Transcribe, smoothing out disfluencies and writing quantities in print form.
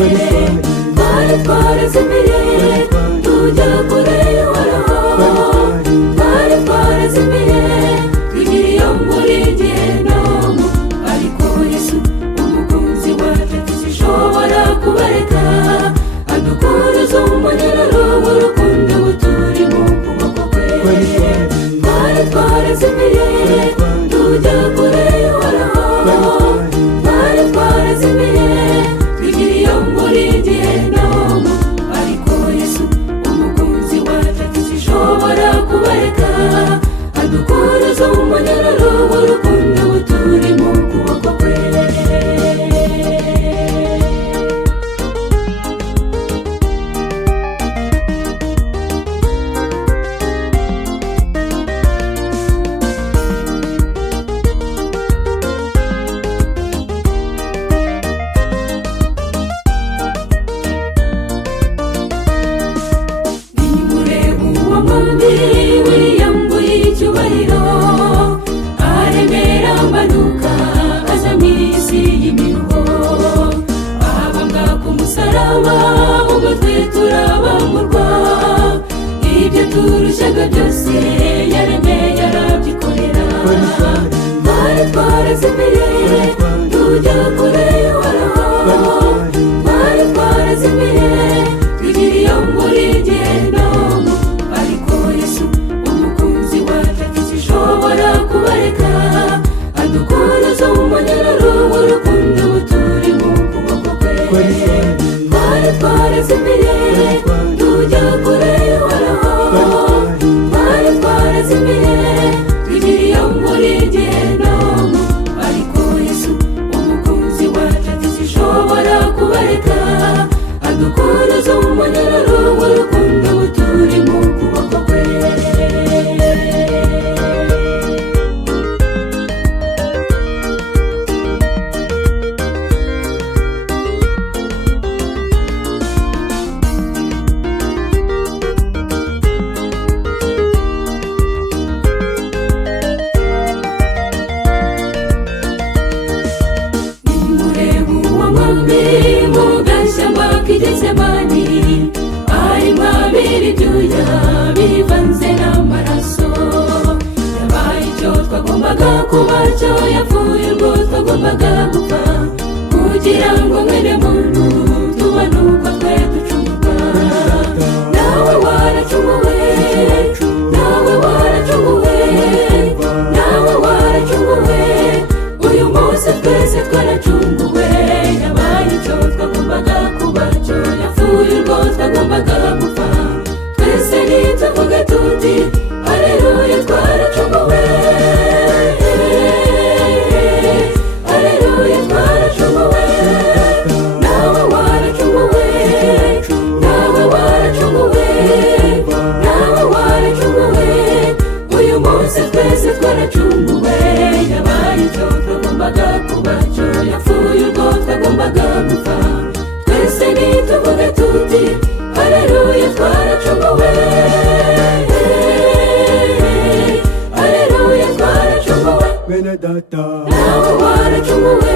twari twarazimiye tujya kure y'Uhoraho, twari twarazimiye tugira iyo muri Gehinomu, ariko Yesu umukunzi wacu ntizishobora kubareka, adukuruza umunyururu w'urukundo buturi mu kuboko kwe. Twari twarazimiye tujya kure y'Uhoraho, twari twarazimiye tugira iyo muri Gehinomu, ariko Yesu umukunzi wacu ntizishobora kubareka, adukuruza umunyururu w'urukundo buturi mu kuboko kwe. wiyambuye icyubahiro, aremera amanuka aza mu isi y'imiruho, abambwa ku musaraba ubwo twe turabamburwa, ibyo turushaga byose yaremeye arabyikorera. Twari twarazimiye tujya kure y'Uhoraho, twari twarazimiye tugira iyo muri Gehinomu, ariko Yesu umukunzi wacu ntizishobora kubareka, adukuruza umunyururu w'urukundo buturi mu kuboko kwe. Twari twarazimiye tujya kure y'Uhoraho, twari twarazimiye tugira iyo muri Gehinomu, ariko Yesu umukunzi wacu ntizishobora kubareka, adukuruza umunyururu w'urukundo buturi mu kuboko kwe. Nimurebe uwo mwami mu gashyamba k'Igetsemani, arimo abira ibyuya bivanze n'amaraso, yabaye icyo twagombaga kuba cyo, yapfuye urwo twagombaga gupfa, kugira ngo mwene muntu tubone uko twe ducungurwa. Nawe waracunguwe, nawe waracunguwe, nawe waracunguwe, uyu munsi twese twaracunguwe, yabaye icyo twagombaga kuba cyo, yapfuye urwo twagombaga gupfa, twese nituvuge tuti haleluya twaracunguwe, haleluya twaracunguwe. Nawe waracunguwe, nawe waracunguwe, nawe waracunguwe, uyu munsi twese twaracunguwe, yabaye icyo twagombaga kuba cyo, yapfuye urwo twagombaga gupfa, twese nituvuge tuti haleluya twaracunguwe, haleluya twaracunguwe. Bene data nawe waracunguwe,